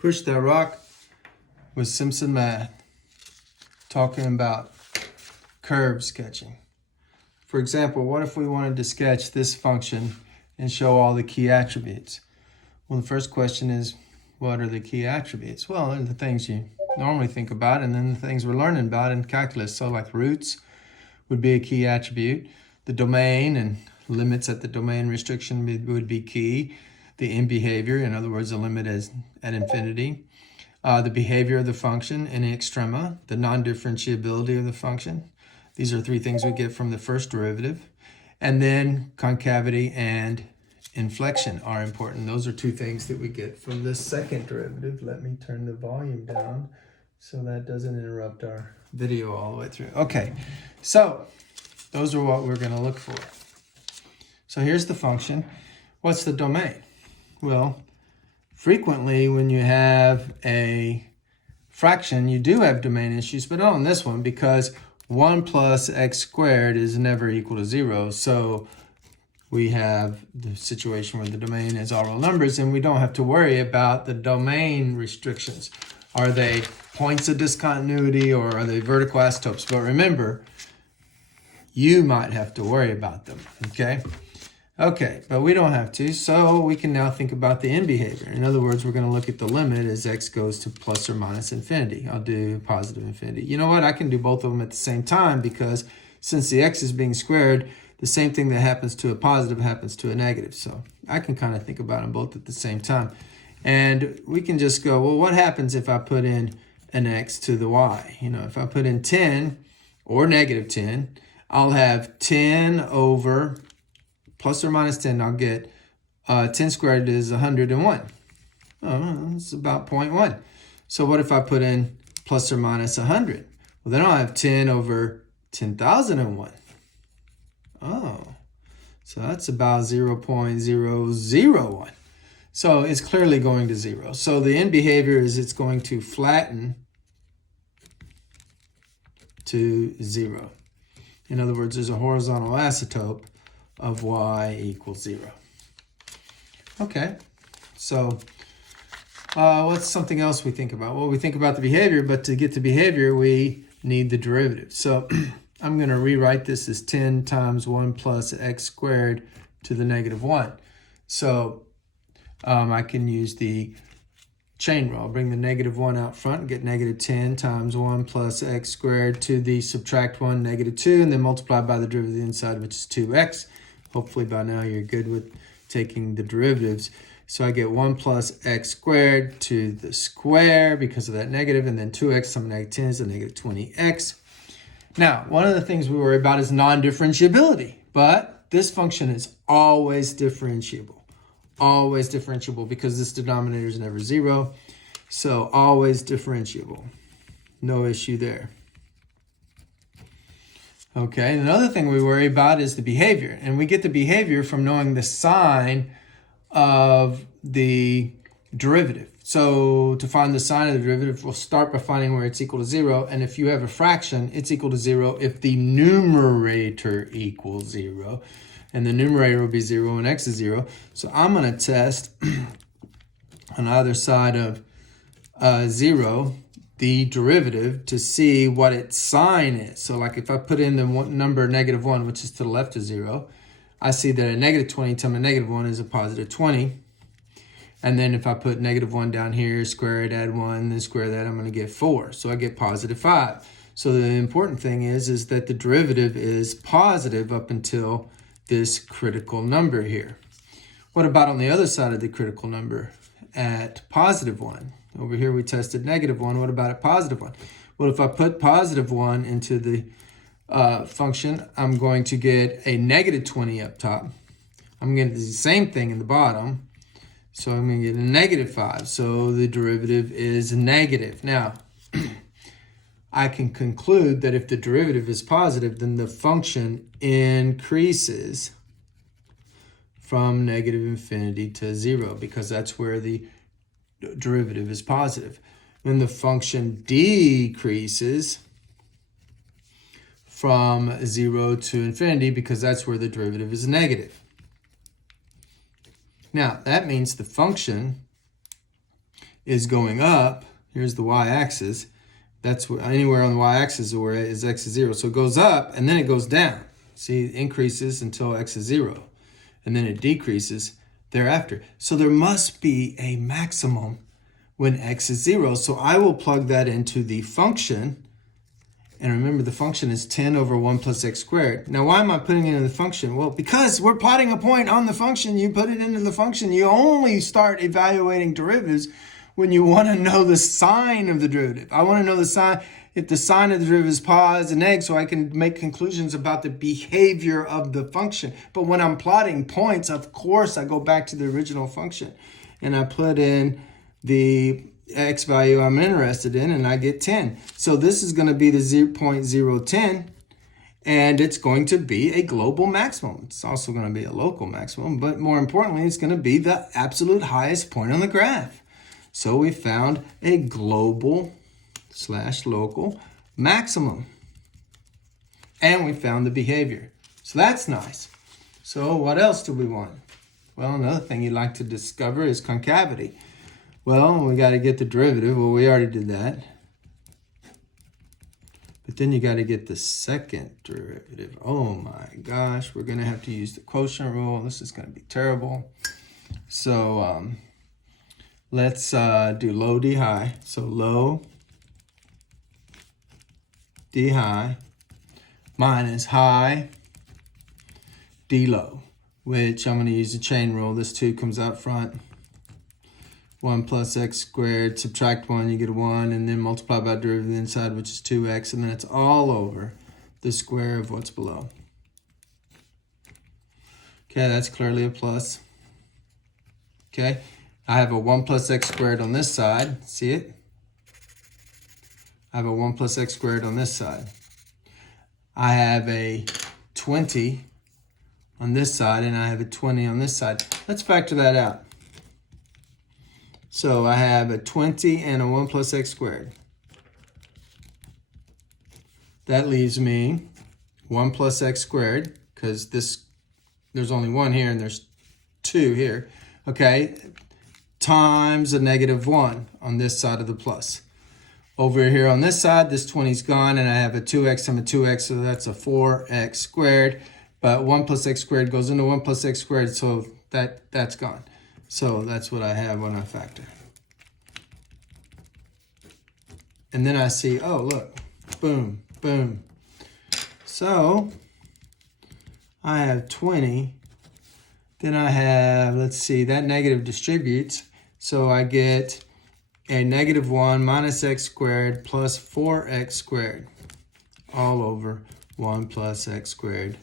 Push That Rock with Simpson Math, talking about curve sketching. For example, what if we wanted to sketch this function and show all the key attributes? Well, the first question is, what are the key attributes? Well, they're the things you normally think about, and then the things we're learning about in calculus. So like roots would be a key attribute. The domain and limits at the domain restriction would be key. The end behavior, in other words, the limit is at infinity. The behavior of the function in extrema, the non-differentiability of the function. These are three things we get from the first derivative. And then concavity and inflection are important. Those are two things that we get from the second derivative. Let me turn the volume down so that doesn't interrupt our video all the way through. Okay, so those are what we're going to look for. So here's the function. What's the domain? Well, frequently when you have a fraction, you do have domain issues, but not on this one because 1 plus x squared is never equal to 0. So we have the situation where the domain is all real numbers and we don't have to worry about the domain restrictions. Are they points of discontinuity or are they vertical asymptotes? But remember, you might have to worry about them, okay? Okay, but we don't have to, so we can now think about the end behavior. In other words, we're going to look at the limit as x goes to plus or minus infinity. I'll do positive infinity. You know what? I can do both of them at the same time because since the x is being squared, the same thing that happens to a positive happens to a negative. So I can kind of think about them both at the same time. And we can just go, well, what happens if I put in an x to the y? You know, if I put in 10 or negative 10, I'll have 10 over plus or minus 10, I'll get 10 squared is 101. Oh, it's about 0.1. So what if I put in plus or minus 100? Well, then I'll have 10 over 10,001. Oh, so that's about 0.001. So it's clearly going to 0. So the end behavior is it's going to flatten to 0. In other words, there's a horizontal asymptote of y equals 0. Okay, so what's something else we think about? Well, we think about the behavior, but to get the behavior, we need the derivative. So I'm going to rewrite this as 10 times 1 plus x squared to the negative 1. So I can use the chain rule. I'll bring the negative 1 out front and get negative 10 times 1 plus x squared to the subtract 1, negative 2, and then multiply by the derivative inside, which is 2x. Hopefully by now you're good with taking the derivatives. So I get 1 plus x squared to the square because of that negative, and then 2x times negative 10 is a negative 20x. Now, one of the things we worry about is non-differentiability, but this function is always differentiable. Always differentiable because this denominator is never 0. So always differentiable. No issue there. Okay, another thing we worry about is the behavior. And we get the behavior from knowing the sign of the derivative. So to find the sign of the derivative, we'll start by finding where it's equal to 0. And if you have a fraction, it's equal to 0 if the numerator equals 0. And the numerator will be 0 and x is 0. So I'm going to test on either side of 0 the derivative to see what its sign is. So like if I put in the number negative 1, which is to the left of 0, I see that a negative 20 times a negative 1 is a positive 20. And then if I put negative 1 down here, square it, add 1, then square that, I'm going to get 4. So I get positive 5. So the important thing is that the derivative is positive up until this critical number here. What about on the other side of the critical number at positive 1? Over here we tested negative 1. What about at positive 1? Well, if I put positive 1 into the function, I'm going to get a negative 20 up top. I'm going to get the same thing in the bottom. So I'm going to get a negative 5. So the derivative is negative. Now, I can conclude that if the derivative is positive, then the function increases from negative infinity to 0 because that's where the derivative is positive. When the function decreases from 0 to infinity because that's where the derivative is negative. Now, that means the function is going up, here's the y-axis, that's anywhere on the y-axis where x is 0. So it goes up and then it goes down. See, it increases until x is 0. And then it decreases thereafter. So there must be a maximum when x is 0. So I will plug that into the function. And remember, the function is 10 over 1 plus x squared. Now, why am I putting it in the function? Well, because we're plotting a point on the function. You put it into the function. You only start evaluating derivatives when you want to know the sign of the derivative. I want to know the sign, if the sign of the derivative is positive and egg, so I can make conclusions about the behavior of the function. But when I'm plotting points, of course, I go back to the original function. And I put in the x value I'm interested in, and I get 10. So this is going to be the 0.010, and it's going to be a global maximum. It's also going to be a local maximum, but more importantly, it's going to be the absolute highest point on the graph. So we found a global / local maximum, and we found the behavior. So that's nice. So what else do we want? Well, another thing you'd like to discover is concavity. Well, we got to get the derivative. Well, we already did that. But then you got to get the second derivative. Oh my gosh, we're going to have to use the quotient rule. This is going to be terrible. So let's do low d high. So low d high minus high d low, which I'm going to use the chain rule. This 2 comes out front. 1 plus x squared, subtract 1, you get a 1, and then multiply by derivative on the inside, which is 2x, and then it's all over the square of what's below. Okay, that's clearly a plus. Okay, I have a 1 plus x squared on this side. See it? I have a 1 plus x squared on this side. I have a 20 on this side, and I have a 20 on this side. Let's factor that out. So I have a 20 and a 1 plus x squared. That leaves me 1 plus x squared, because there's only 1 here and there's 2 here. Okay, times a negative 1 on this side of the plus. Over here on this side, this 20 is gone, and I have a 2x and a 2x, so that's a 4x squared. But 1 plus x squared goes into 1 plus x squared, so that's gone. So that's what I have when I factor. And then I see, oh, look, boom, boom. So I have 20. Then I have, let's see, that negative distributes. So I get a negative 1 minus x squared plus 4x squared all over 1 plus x squared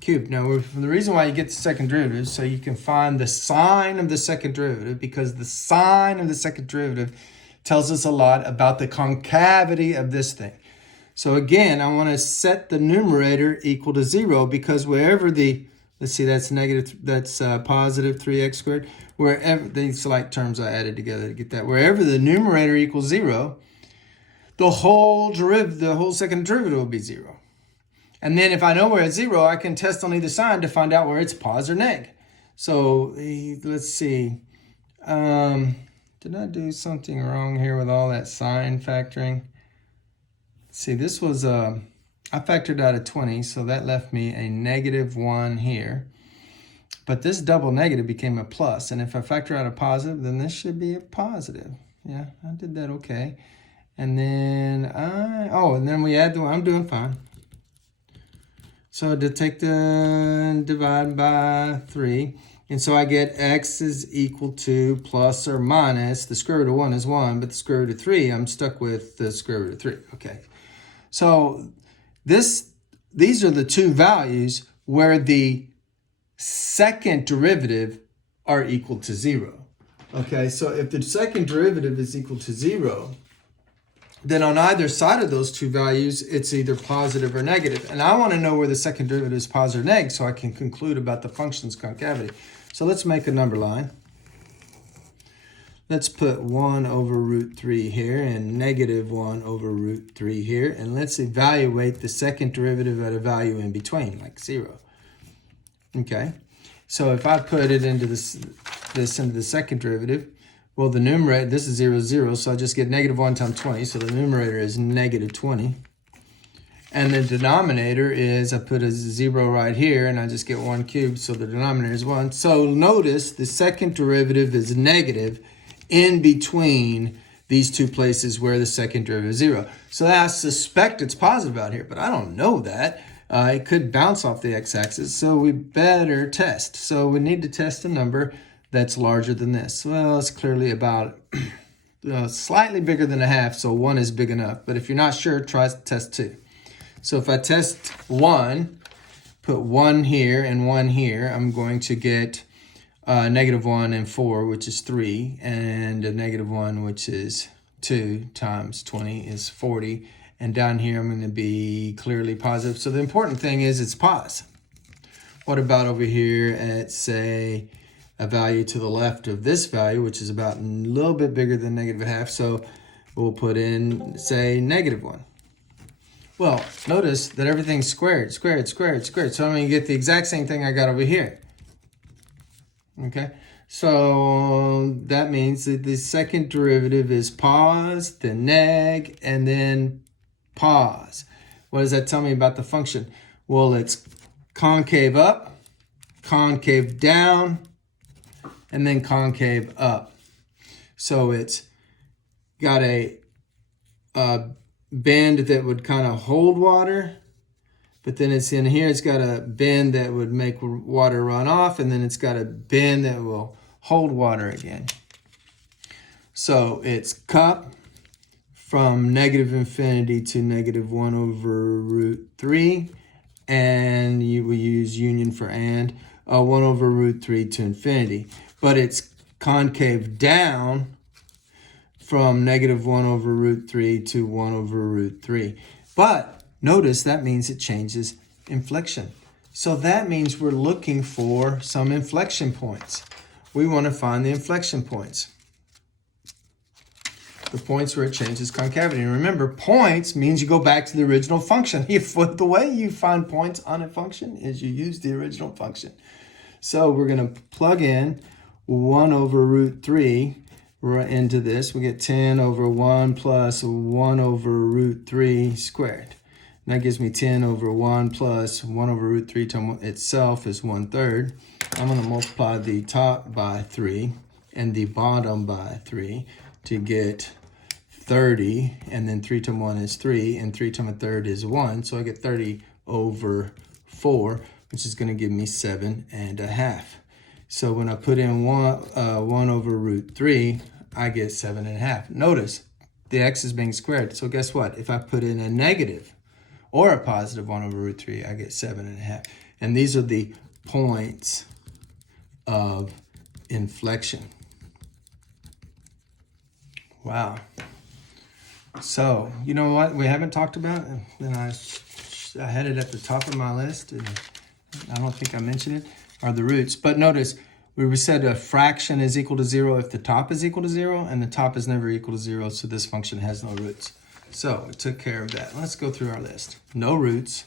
cubed. Now, the reason why you get the second derivative is so you can find the sign of the second derivative, because the sign of the second derivative tells us a lot about the concavity of this thing. So again, I want to set the numerator equal to 0, because wherever the, let's see, that's positive 3x squared, wherever, these like terms I added together to get that, wherever the numerator equals 0, the whole second derivative will be 0. And then if I know where it's 0, I can test on either side to find out where it's pos or neg. So let's see. Did I do something wrong here with all that sign factoring? See, this was, I factored out a 20, so that left me a negative 1 here. But this double negative became a plus, and if I factor out a positive, then this should be a positive. Yeah, I did that okay. And then and then we add the one. I'm doing fine. So to take the divide by 3, and so I get x is equal to plus or minus, the square root of 1 is 1, but the square root of 3, I'm stuck with the square root of 3. Okay, so these are the two values where the second derivative are equal to 0. Okay, so if the second derivative is equal to 0, then on either side of those two values, it's either positive or negative. And I want to know where the second derivative is positive or negative so I can conclude about the function's concavity. So let's make a number line. Let's put 1 over root 3 here and negative 1 over root 3 here. And let's evaluate the second derivative at a value in between, like 0. Okay, so if I put it into this into the second derivative, Well, the numerator, this is 0, 0, so I just get negative 1 times 20, so the numerator is negative 20. And the denominator is, I put a 0 right here, and I just get 1 cubed, so the denominator is 1. So notice the second derivative is negative in between these two places where the second derivative is 0. So I suspect it's positive out here, but I don't know that. It could bounce off the x-axis, so we better test. So we need to test a number that's larger than this. Well, it's clearly about slightly bigger than a half, so 1 is big enough. But if you're not sure, try test 2. So if I test 1, put 1 here and 1 here, I'm going to get negative 1 and 4, which is 3, and a negative 1, which is 2 times 20 is 40. And down here, I'm going to be clearly positive. So the important thing is it's positive. What about over here at, say, a value to the left of this value, which is about a little bit bigger than negative a half. So we'll put in, say, negative 1. Well, notice that everything's squared, squared, squared, squared. So I'm going to get the exact same thing I got over here. Okay, so that means that the second derivative is pos, then neg, and then pos. What does that tell me about the function? Well, it's concave up, concave down, and then concave up. So it's got a bend that would kind of hold water, but then it's in here, it's got a bend that would make water run off, and then it's got a bend that will hold water again. So it's cup from negative infinity to negative 1 over root 3, and you will use union for and, 1 over root 3 to infinity. But it's concave down from negative 1 over root 3 to 1 over root 3. But notice that means it changes inflection. So that means we're looking for some inflection points. We want to find the inflection points. The points where it changes concavity. And remember, points means you go back to the original function. The way you find points on a function is you use the original function. So we're going to plug in 1 over root 3 into this. We get 10 over 1 plus 1 over root 3 squared. And that gives me 10 over 1 plus 1 over root 3 times itself is 1/3. I'm going to multiply the top by 3 and the bottom by 3 to get 30. And then 3 times 1 is 3, and 3 times a third is 1. So I get 30 over 4, which is going to give me 7.5. So when I put in 1 over root 3, I get 7.5. Notice the x is being squared. So guess what? If I put in a negative or a positive 1 over root 3, I get 7.5. And these are the points of inflection. Wow. So, you know what we haven't talked about? And I had it at the top of my list, and I don't think I mentioned it, are the roots. But notice, we said a fraction is equal to 0 if the top is equal to 0, and the top is never equal to 0, so this function has no roots. So we took care of that. Let's go through our list. No roots.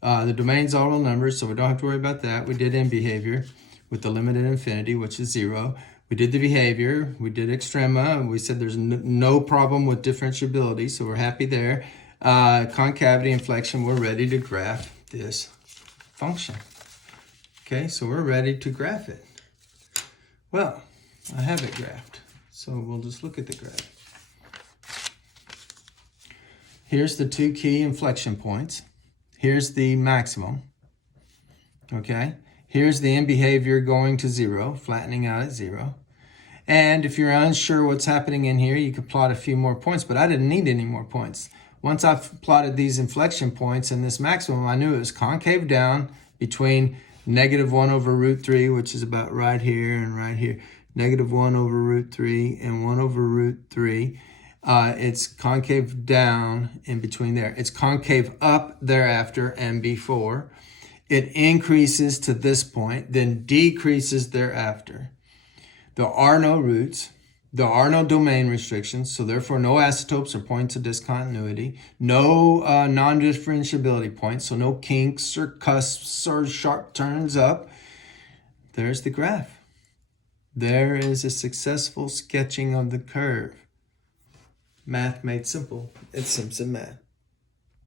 The domain's all real numbers, so we don't have to worry about that. We did in behavior with the limit at infinity, which is 0. We did the behavior. We did extrema, and we said there's no problem with differentiability, so we're happy there. Concavity, inflection, we're ready to graph this function. Okay, so we're ready to graph it. Well, I have it graphed, so we'll just look at the graph. Here's the two key inflection points. Here's the maximum, okay? Here's the in behavior going to 0, flattening out at 0. And if you're unsure what's happening in here, you could plot a few more points, but I didn't need any more points. Once I've plotted these inflection points and this maximum, I knew it was concave down between negative 1 over root 3, which is about right here and right here. Negative 1 over root 3 and 1 over root 3. It's concave down in between there. It's concave up thereafter and before. It increases to this point, then decreases thereafter. There are no roots. There are no domain restrictions, so therefore no isotopes or points of discontinuity. No non-differentiability points, so no kinks or cusps or sharp turns up. There's the graph. There is a successful sketching of the curve. Math made simple. It's Simpson Math.